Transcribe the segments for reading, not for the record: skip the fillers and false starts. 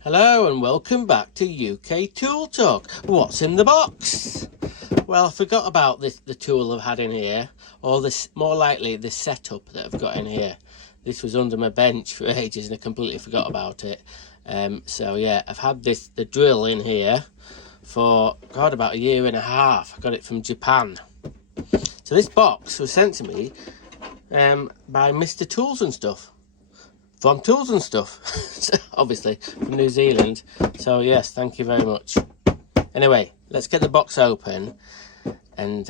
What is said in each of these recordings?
Hello and welcome back to UK Tool Talk. What's in the box? Well, I forgot about the tool I've had in here, or this, more likely the setup that I've got in here. This was under my bench for ages and I completely forgot about it. So yeah, I've had the drill in here for, God, about a year and a half. I got it from Japan. So this box was sent to me by Mr. Tools and Stuff. From Tools and Stuff, obviously from New Zealand. So yes, thank you very much. Anyway, let's get the box open and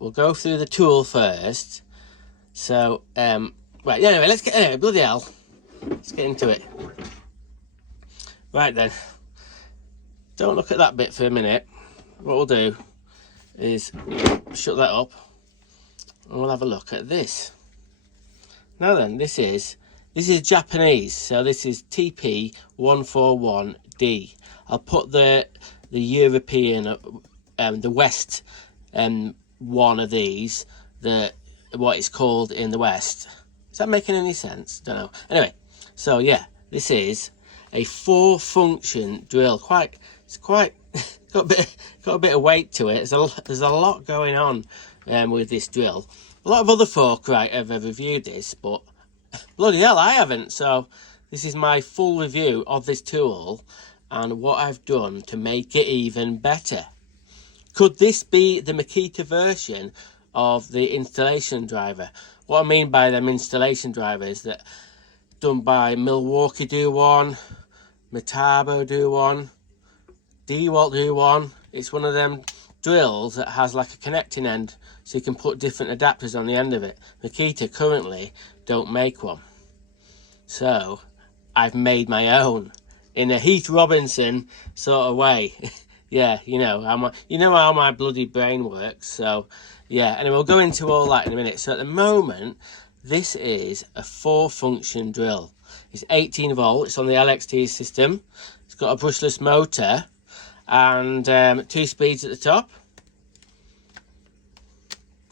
we'll go through the tool first. So right, anyway, bloody hell, let's get into it. Right then, don't look at that bit for a minute. What we'll do is shut that up and we'll have a look at this. Now then, this is Japanese, so this is TP141D. I'll put the European, the West one of these, what it's called in the West. Is that making any sense? Don't know. Anyway, so yeah, this is a 4-function drill. It's quite got a bit of weight to it. There's a lot going on with this drill. A lot of other folk have reviewed this, but bloody hell, I haven't. So this is my full review of this tool and what I've done to make it even better. Could this be the Makita version of the installation driver? What I mean by them installation drivers, that done by Milwaukee do one, Metabo do one, DeWalt do one. It's one of them drills that has like a connecting end, so you can put different adapters on the end of it. Makita currently don't make one, so I've made my own in a Heath Robinson sort of way. Yeah, you know how my bloody brain works. So yeah, and we'll go into all that in a minute. So at the moment, this is a 4-function drill. It's 18 volt. It's on the LXT system. It's got a brushless motor and 2 speeds at the top.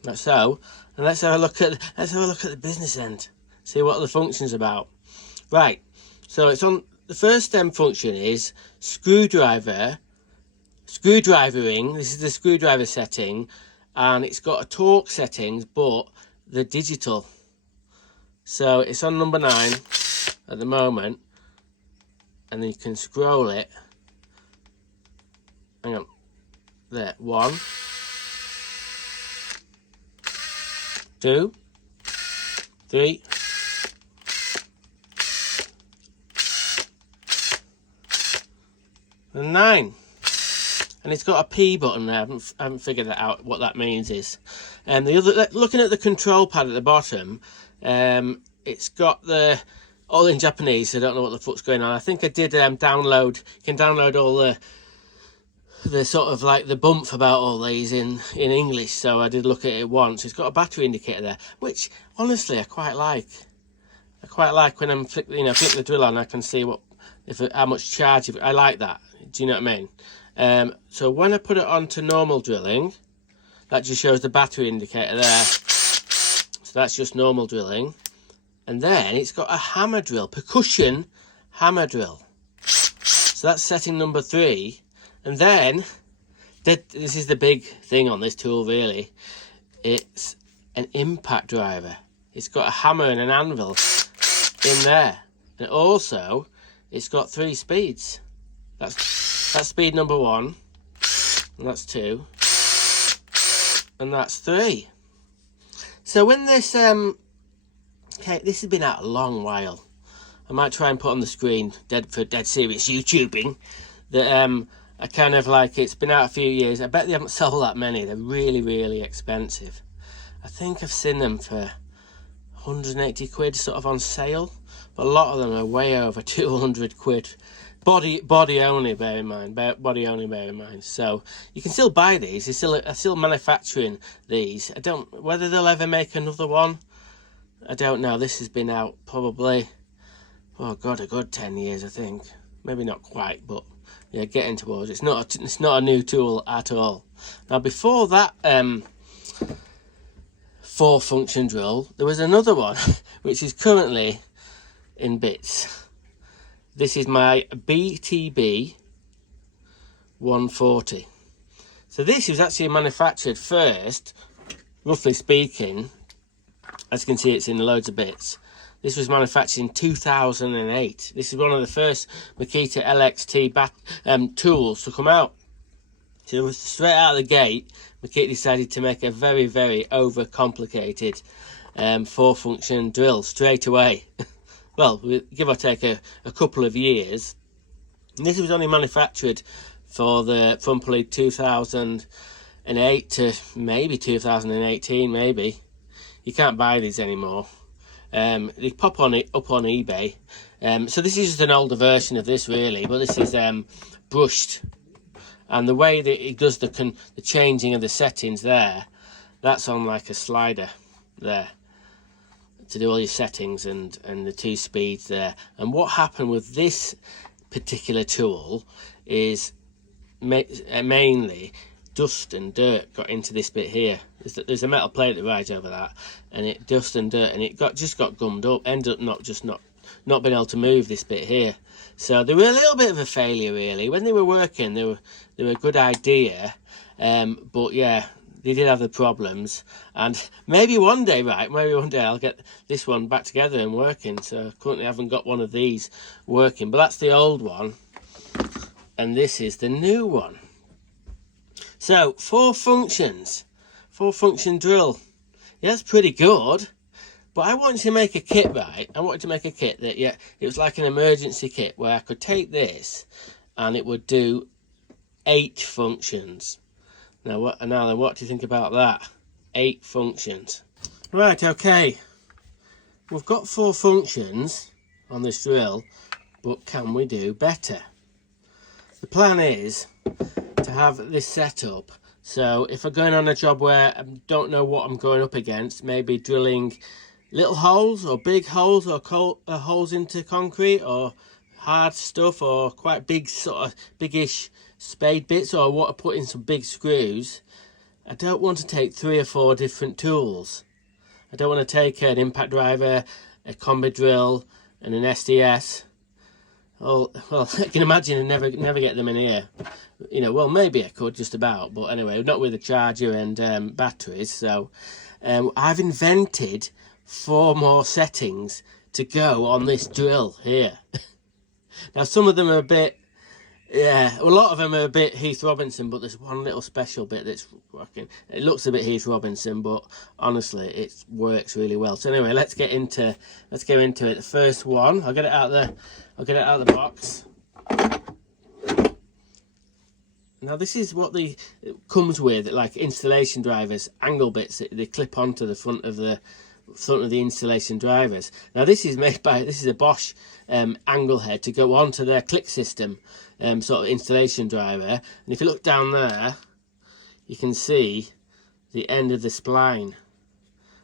Like so. And let's have a look at the business end. See what the function's about. Right. So it's on the first function is screwdrivering. This is the screwdriver setting, and it's got a torque settings, but the digital. So it's on number 9 at the moment, and then you can scroll it. Hang on. There. 1, 2, 3, 9, and it's got a P button there. I haven't figured that out, what that means is. And the other, looking at the control pad at the bottom, it's got all in Japanese, so I don't know what the fuck's going on. I think I did download. You can download all the sort of like the bump about all these in English, so I did look at it once. It's got a battery indicator there, which honestly I quite like. I quite like when I'm flick the drill on, I can see how much charge. I like that. Do you know what I mean? So when I put it onto normal drilling, that just shows the battery indicator there. So that's just normal drilling, and then it's got a hammer drill, percussion hammer drill. So that's setting number 3. And then, this is the big thing on this tool really, it's an impact driver. It's got a hammer and an anvil in there. And also, it's got 3 speeds. That's speed number 1, and that's 2, and that's 3. So when this, okay, this has been out a long while. I might try and put on the screen, for dead serious YouTubing, that I kind of like, it's been out a few years. I bet they haven't sold that many. They're really, really expensive. I think I've seen them for 180 quid sort of on sale, but a lot of them are way over 200 quid. Body only, bear in mind. Body only, bear in mind. So you can still buy these. They're still manufacturing these. I don't, whether they'll ever make another one, I don't know. This has been out probably, oh God, a good 10 years, I think. Maybe not quite, but yeah, getting towards it. It's not a new tool at all. Now before that 4-function drill, there was another one which is currently in bits. This is my BTB 140. So this was actually manufactured first, roughly speaking, as you can see it's in loads of bits. This was manufactured in 2008. This is one of the first Makita LXT tools to come out. So it was straight out of the gate, Makita decided to make a very, very overcomplicated 4-function drill straight away. Well, give or take a couple of years. And this was only manufactured from probably 2008 to maybe 2018, maybe. You can't buy these anymore. They pop up on eBay. So this is just an older version of this, really, but this is brushed. And the way that it does the changing of the settings there, that's on like a slider there to do all your settings and the 2 speeds there. And what happened with this particular tool is mainly dust and dirt got into this bit here. There's a metal plate that rides over that, and it dust and dirt, and it just got gummed up. Ended up not being able to move this bit here. So they were a little bit of a failure, really. When they were working, they were a good idea, but yeah, they did have the problems. And maybe one day I'll get this one back together and working. So currently I haven't got one of these working, but that's the old one, and this is the new one. So 4 functions, 4-function drill. Yeah, that's pretty good. But I wanted to make a kit, right? I wanted to make a kit that, yeah, it was like an emergency kit where I could take this and it would do 8 functions. Now what do you think about that? 8 functions. Right, okay. We've got 4 functions on this drill, but can we do better? The plan is to have this set up so if I'm going on a job where I don't know what I'm going up against, maybe drilling little holes or big holes or holes into concrete or hard stuff or quite big sort of biggish spade bits, or I want to put in some big screws, I don't want to take 3 or 4 different tools. I don't want to take an impact driver, a combi drill and an SDS. Well, I can imagine and never get them in here. You know, well, maybe I could just about, but anyway, not with a charger and batteries. So I've invented 4 more settings to go on this drill here. Now some of them are a bit, yeah, a lot of them are a bit Heath Robinson, but there's one little special bit that's working. It looks a bit Heath Robinson, but honestly it works really well. So anyway, let's go into it. The first one, I'll get it out of the box. Now this is what it comes with, like installation drivers, angle bits that they clip onto the front of the installation drivers. Now this is a Bosch angle head to go onto their click system sort of installation driver. And if you look down there, you can see the end of the spline,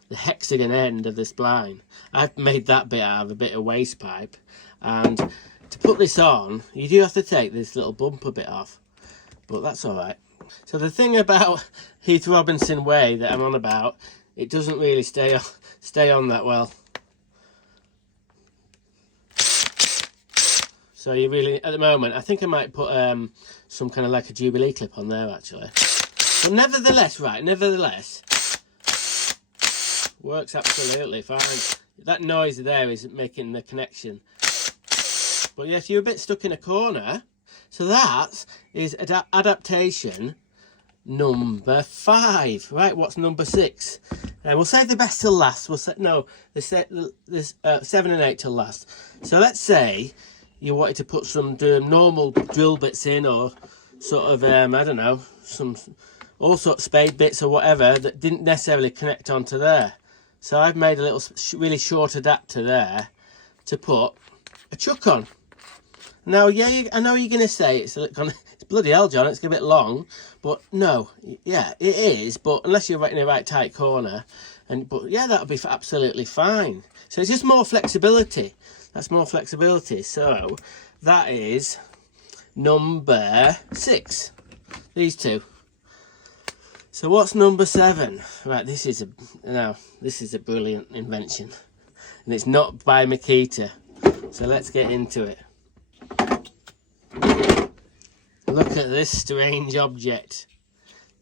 the hexagon end of the spline. I've made that bit out of a bit of waste pipe, and to put this on you do have to take this little bumper bit off, but that's all right. So the thing about Heath Robinson way that I'm on about, it doesn't really stay on that well. So you really, at the moment, I think I might put some kind of like a Jubilee clip on there actually. But nevertheless, works absolutely fine. That noise there is making the connection. But yeah, if you're a bit stuck in a corner, so that is adaptation number 5. Right, what's number 6? We'll save the best till last. There's 7 and 8 till last. So let's say you wanted to put some normal drill bits in, or sort of I don't know, all sorts of spade bits or whatever that didn't necessarily connect onto there. So I've made a little really short adapter there to put a chuck on. Now, yeah, I know you're going to say it's bloody hell, John, it's a bit long, but no, yeah, it is, but unless you're right in the right tight corner, but yeah, that'll be absolutely fine. So it's just more flexibility. That's more flexibility. So that is number 6. These 2. So what's number 7? Right, this is a brilliant invention, and it's not by Makita. So let's get into it. Look at this strange object.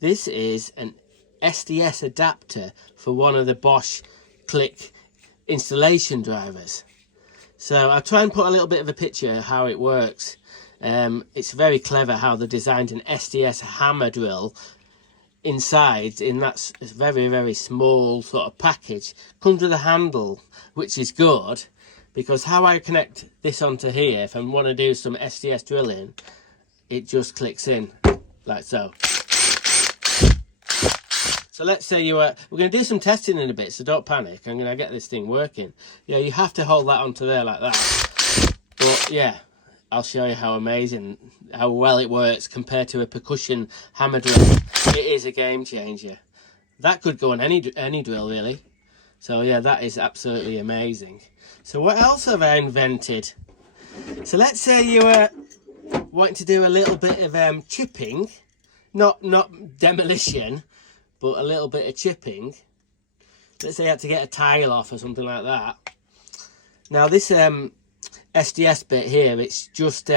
This is an SDS adapter for one of the Bosch Click installation drivers. So I'll try and put a little bit of a picture of how it works. It's very clever how they designed an SDS hammer drill inside in that very, very small sort of package. Comes with a handle, which is good, because how I connect this onto here, if I want to do some SDS drilling, it just clicks in like so. So let's say we're going to do some testing in a bit, so don't panic. I'm going to get this thing working. Yeah, you have to hold that onto there like that. But yeah, I'll show you how amazing, how well it works compared to a percussion hammer drill. It is a game changer. That could go on any drill really. So yeah, that is absolutely amazing. So what else have I invented? So let's say you were wanting to do a little bit of chipping, not demolition, but a little bit of chipping. Let's say you had to get a tile off or something like that. Now this SDS bit here, it's just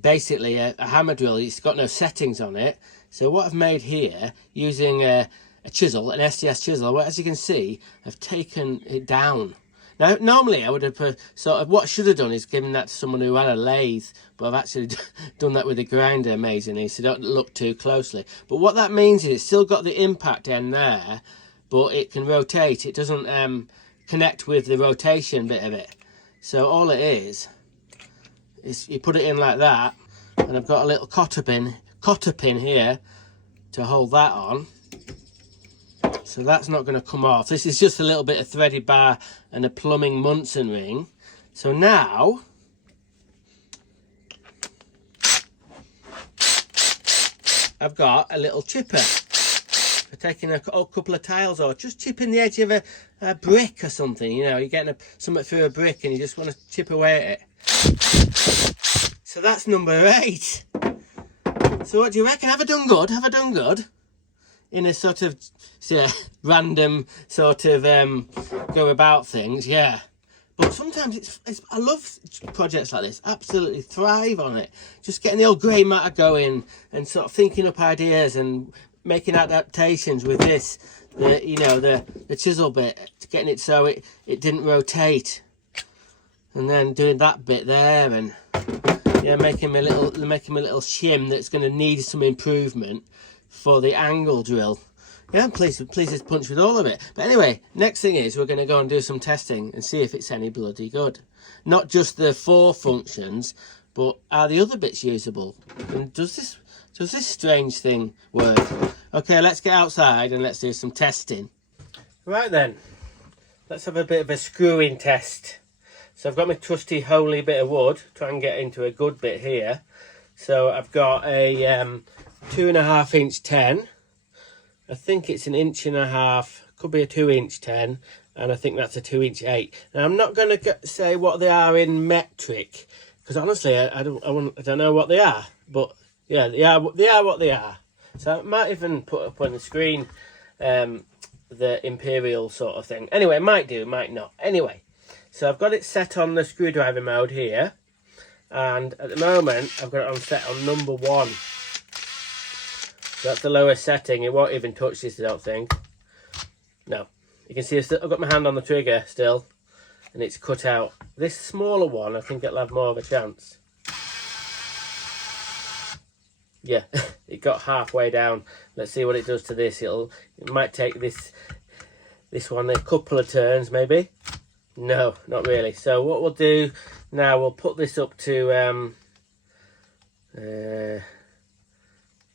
basically a hammer drill. It's got no settings on it. So what I've made here, using a chisel, an SDS chisel, well, as you can see, I've taken it down. Now, normally I would have sort of, what I should have done is given that to someone who had a lathe, but I've actually done that with a grinder, amazingly, so don't look too closely. But what that means is it's still got the impact end there, but it can rotate. It doesn't connect with the rotation bit of it. So all it is you put it in like that, and I've got a little cotter pin here to hold that on. So that's not going to come off. This is just a little bit of threaded bar and a plumbing Munson ring. So now I've got a little chipper for taking a couple of tiles or just chipping the edge of a brick or something. You know, you're getting something through a brick and you just want to chip away at it. So that's number 8. So what do you reckon? Have I done good? Have I done good? In a sort of random sort of go about things, yeah. But sometimes I love projects like this. Absolutely thrive on it. Just getting the old grey matter going and sort of thinking up ideas and making adaptations with this, the chisel bit, getting it so it didn't rotate, and then doing that bit there, and yeah, making a little shim that's going to need some improvement for the angle drill. Yeah, please just punch with all of it. But anyway, next thing is we're going to go and do some testing and see if it's any bloody good. Not just the 4 functions, but are the other bits usable? And does this strange thing work? Okay, let's get outside and let's do some testing. Right then, let's have a bit of a screwing test. So I've got my trusty homely bit of wood, try and get into a good bit here. So I've got a 2.5 inch 10. I think it's an 1.5 inch, could be a 2 inch 10, and I think that's a 2 inch 8. Now I'm not going to say what they are in metric, because honestly I don't know what they are, but yeah, they are what they are. So I might even put up on the screen the imperial sort of thing. Anyway, it might do, it might not. Anyway, so I've got it set on the screwdriver mode here, and at the moment I've got it set on number 1. So that's the lowest setting. It won't even touch this, I don't think. No. You can see I've got my hand on the trigger still, and it's cut out. This smaller one, I think it'll have more of a chance. Yeah, it got halfway down. Let's see what it does to this. It might take this one a couple of turns, maybe. No, not really. So what we'll do now, we'll put this up to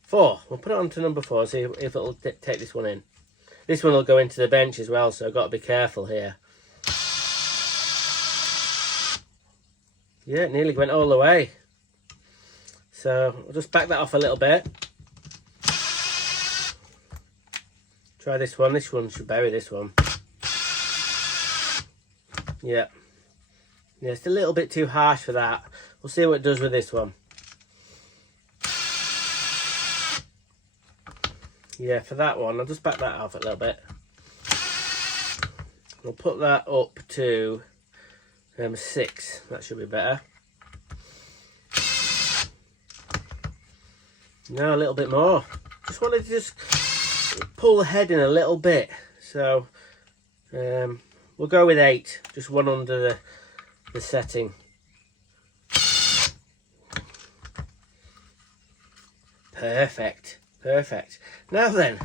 4. We'll put it on to number 4, see if it'll take this one in. This one will go into the bench as well, so I've got to be careful here. Yeah, it nearly went all the way. So we'll just back that off a little bit. Try this one. This one should bury this one. Yeah. Yeah, it's a little bit too harsh for that. We'll see what it does with this one. Yeah, for that one, I'll just back that off a little bit. We'll put that up to 6. That should be better. Now a little bit more. Just wanted to just pull the head in a little bit. So we'll go with 8, just one under the setting. Perfect, perfect. Now then,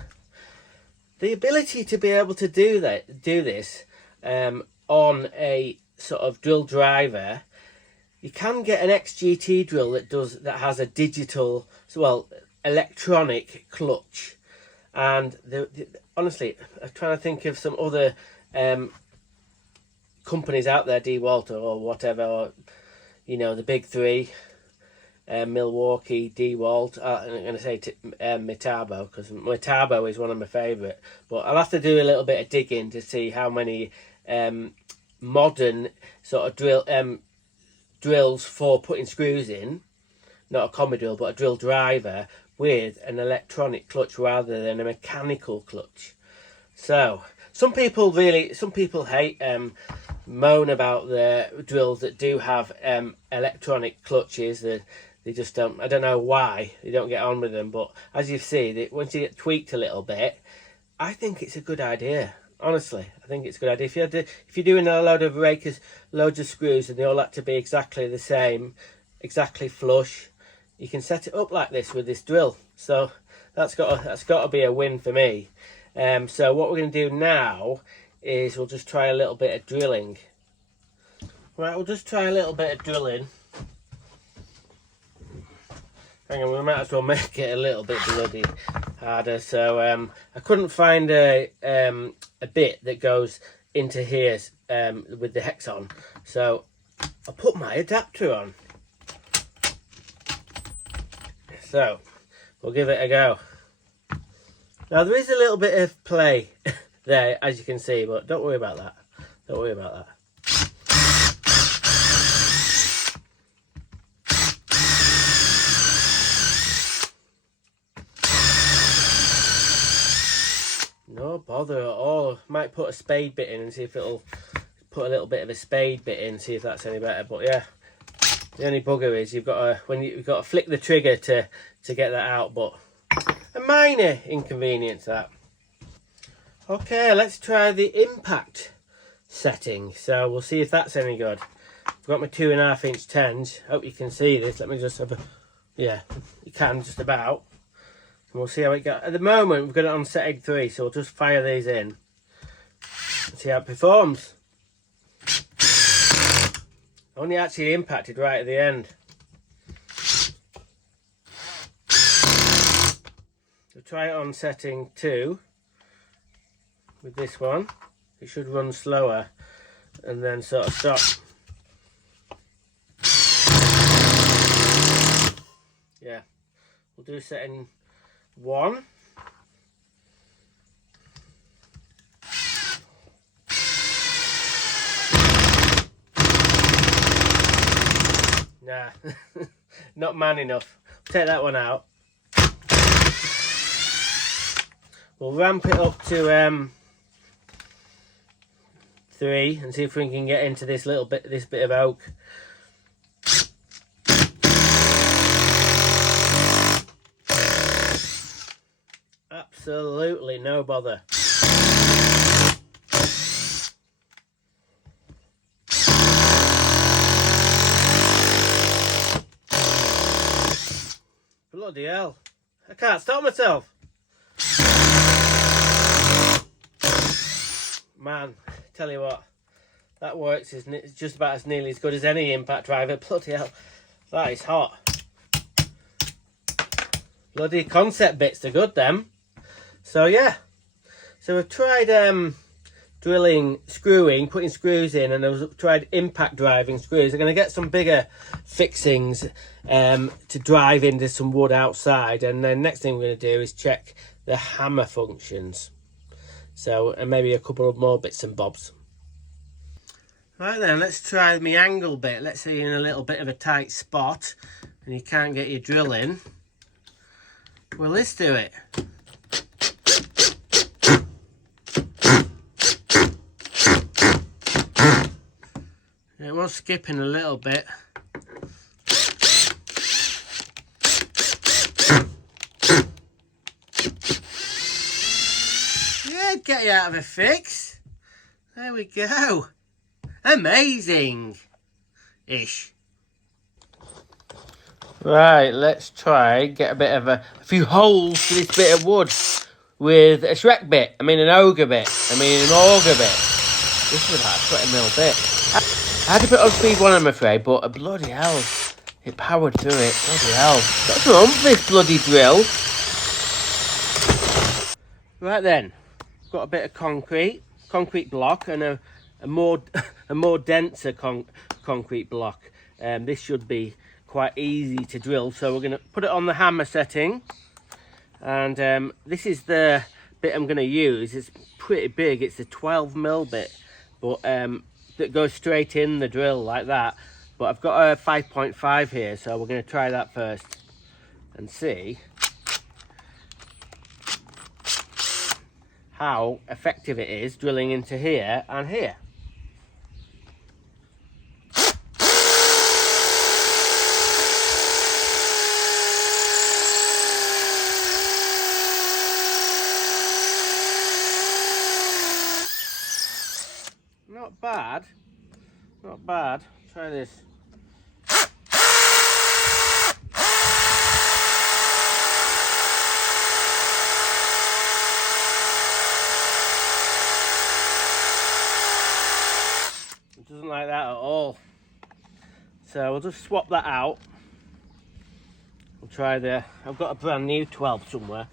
the ability to be able to do this on a sort of drill driver, you can get an XGT drill that has a digital, electronic clutch. And honestly, I'm trying to think of some other companies out there, DeWalt or whatever, or, you know, the big three. Milwaukee, DeWalt, I'm going to say Metabo, because Metabo is one of my favourite, but I'll have to do a little bit of digging to see how many modern sort of drills for putting screws in, not a combi drill but a drill driver with an electronic clutch rather than a mechanical clutch. So some people hate moan about the drills that do have electronic clutches. That they just don't, I don't know why they don't get on with them, but as you see, once you get tweaked a little bit, I think it's a good idea. Honestly, I think it's a good idea. If you're doing a load of rakers, loads of screws, and they all have to be exactly the same, exactly flush, you can set it up like this with this drill. So that's got to be a win for me. So what we're going to do now is we'll just try a little bit of drilling. Right, we'll just try a little bit of drilling. Hang on, we might as well make it a little bit bloody harder. So I couldn't find a bit that goes into here with the hex on, so I'll put my adapter on. So we'll give it a go. Now there is a little bit of play there, as you can see, but don't worry about that. Don't worry about that. No bother at all. Might put a spade bit in and see if it'll put a little bit of a spade bit in, see if that's any better. But yeah, the only bugger is you've got to flick the trigger to get that out. But a minor inconvenience that. Okay, let's try the impact setting. So we'll see if that's any good. I've got my 2.5 inch 10s. Hope you can see this. Let me just have a, yeah, you can just about. And we'll see how it goes. At the moment, we've got it on setting 3, so we'll just fire these in and see how it performs. Only actually impacted right at the end. We'll try it on setting 2 with this one. It should run slower and then sort of stop. Yeah, we'll do setting 1. Nah, not man enough. Take that one out. We'll ramp it up to 3 and see if we can get into this bit of oak. Absolutely no bother. Bloody hell. I can't stop myself. Man, tell you what, that works. It's just about as nearly as good as any impact driver. Bloody hell, that is hot. Bloody concept bits are good, them. So yeah, so we've tried drilling, screwing, putting screws in, and I've tried impact driving screws. I'm going to get some bigger fixings to drive into some wood outside, and then next thing we're going to do is check the hammer functions. So, and maybe a couple of more bits and bobs. Right then, let's try my angle bit. Let's say you're in a little bit of a tight spot and you can't get your drill in. Well, let's do it. It was skipping a little bit. get you out of a fix. There we go. Amazing-ish. Right, let's try get a bit of a few holes to this bit of wood with a Shrek bit. I mean an ogre bit. I mean an auger bit. This is about a 20mm bit. I had to put it on speed 1, I'm afraid, but bloody hell, it powered through it. Bloody hell. Let's run this bloody drill. Right then, got a bit of concrete block, and a more denser concrete block. This should be quite easy to drill, so we're going to put it on the hammer setting, and this is the bit I'm going to use. It's pretty big. It's a 12mm bit, but that goes straight in the drill like that. But I've got a 5.5 here, so we're going to try that first and see how effective it is drilling into here and here. Not bad, not bad. Try this. It doesn't like that at all. So we'll just swap that out. We'll try I've got a brand new 12 somewhere.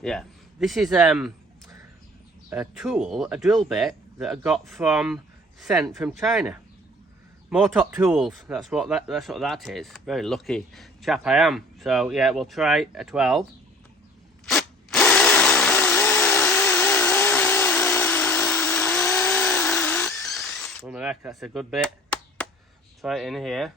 Yeah, this is a drill bit that I got sent from China. More top tools. That's what that is. Very lucky chap I am. So yeah, we'll try a 12. Oh my heck, that's a good bit. Try it in here.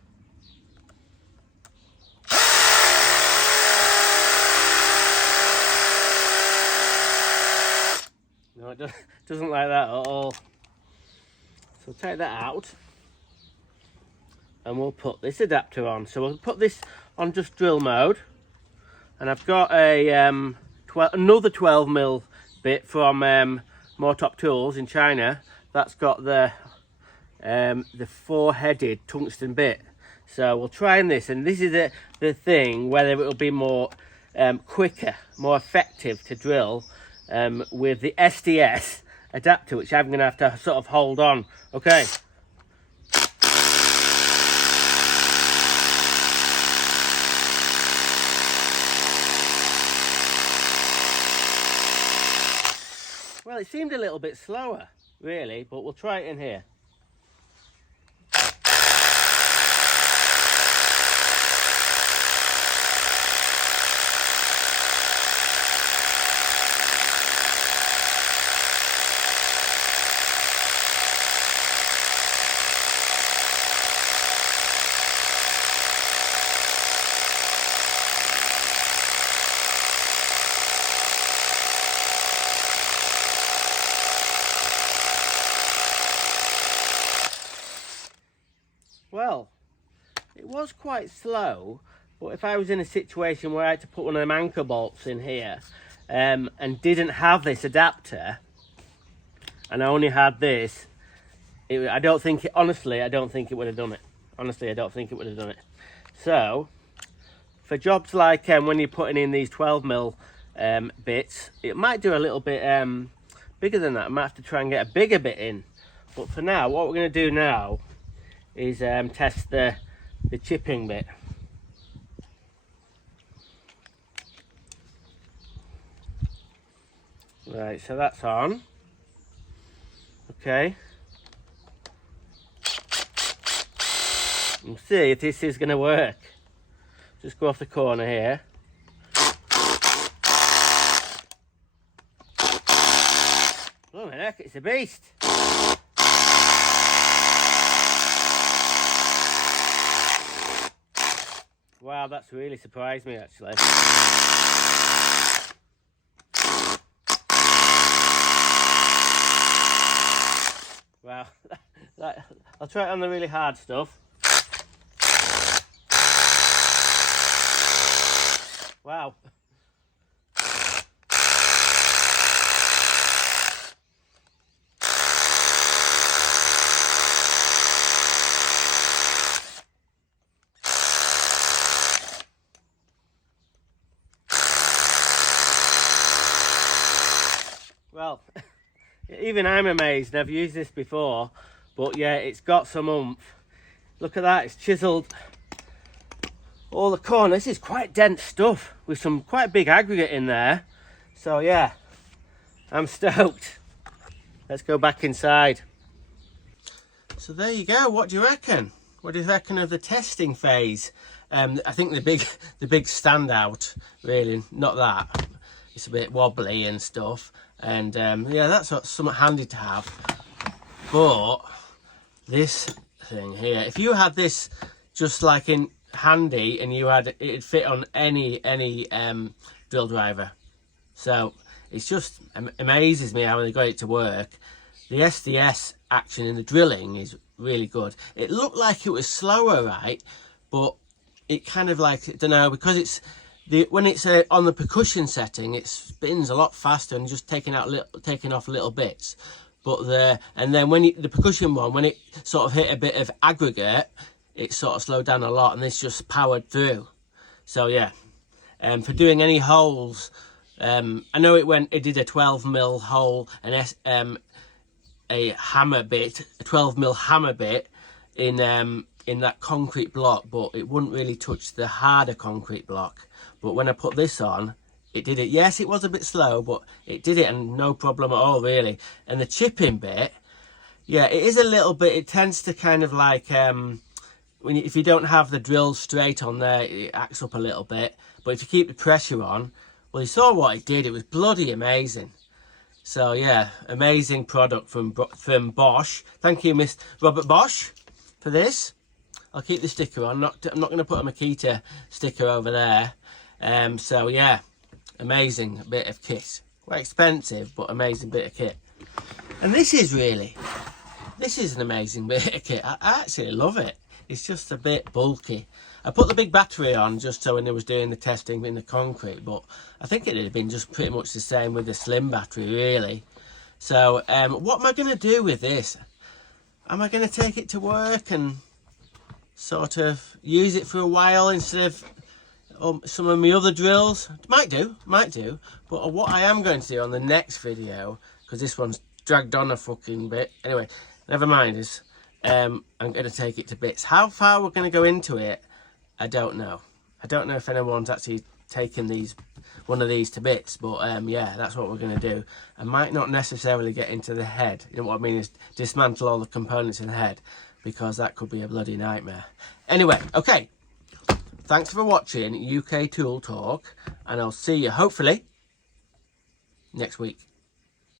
No, it doesn't like that at all. So take that out, and we'll put this adapter on. So we'll put this on just drill mode, and I've got another 12mm bit from More Top Tools in China. That's got the 4-headed tungsten bit. So we'll try in this, and this is the thing, whether it will be more quicker, more effective to drill with the SDS adapter, which I'm going to have to sort of hold on. Okay. Well, it seemed a little bit slower, really, but we'll try it in here. Well, it was quite slow, but if I was in a situation where I had to put one of them anchor bolts in here and didn't have this adapter, and I only had this, honestly, I don't think it would have done it. Honestly, I don't think it would have done it. So, for jobs like when you're putting in these 12mm bits, it might do a little bit bigger than that. I might have to try and get a bigger bit in. But for now, what we're going to do now is test the chipping bit. Right, so that's on. Okay. We'll see if this is going to work. Just go off the corner here. Oh my heck, it's a beast. Wow, that's really surprised me actually. Wow, I'll try it on the really hard stuff. Wow. Well, even I'm amazed. I've used this before, but yeah, it's got some oomph. Look at that, it's chiselled all the corners. This is quite dense stuff with some quite big aggregate in there. So yeah, I'm stoked. Let's go back inside. So there you go. What do you reckon? What do you reckon of the testing phase? I think the big standout, really, not that. It's a bit wobbly and stuff, and yeah, that's somewhat handy to have. But this thing here, if you had this just like in handy, and you had it'd fit on any drill driver. So it's just amazes me how they got it to work. The SDS action in the drilling is really good. It looked like it was slower, right? But it kind of like, I don't know, because it's when it's on the percussion setting, it spins a lot faster and just taking off little bits. But and then when the percussion one, when it sort of hit a bit of aggregate, it sort of slowed down a lot, and this just powered through. So yeah, for doing any holes, I know it did a 12mm hole, and a hammer bit, a 12mm hammer bit in that concrete block, but it wouldn't really touch the harder concrete block. But when I put this on, it did it. Yes, it was a bit slow, but it did it, and no problem at all, really. And the chipping bit, yeah, it is a little bit, it tends to kind of like, if you don't have the drill straight on there, it acts up a little bit. But if you keep the pressure on, well, you saw what it did. It was bloody amazing. So yeah, amazing product from Bosch. Thank you, Mr. Robert Bosch, for this. I'll keep the sticker on. I'm not going to put a Makita sticker over there. So yeah, amazing bit of kit. Quite expensive, but amazing bit of kit. And this is an amazing bit of kit. I actually love it. It's just a bit bulky. I put the big battery on just so when I was doing the testing in the concrete, but I think it had been just pretty much the same with the slim battery, really. So what am I going to do with this? Am I going to take it to work and sort of use it for a while instead of some of my other drills? Might do. But what I am going to do on the next video, because this one's dragged on a fucking bit. Anyway, never mind. I'm going to take it to bits. How far we're going to go into it, I don't know. I don't know if anyone's actually taken one of these to bits, but yeah, that's what we're going to do. I might not necessarily get into the head. You know what I mean, is dismantle all the components in the head, because that could be a bloody nightmare. Anyway, okay. Thanks for watching UK Tool Talk, and I'll see you hopefully next week.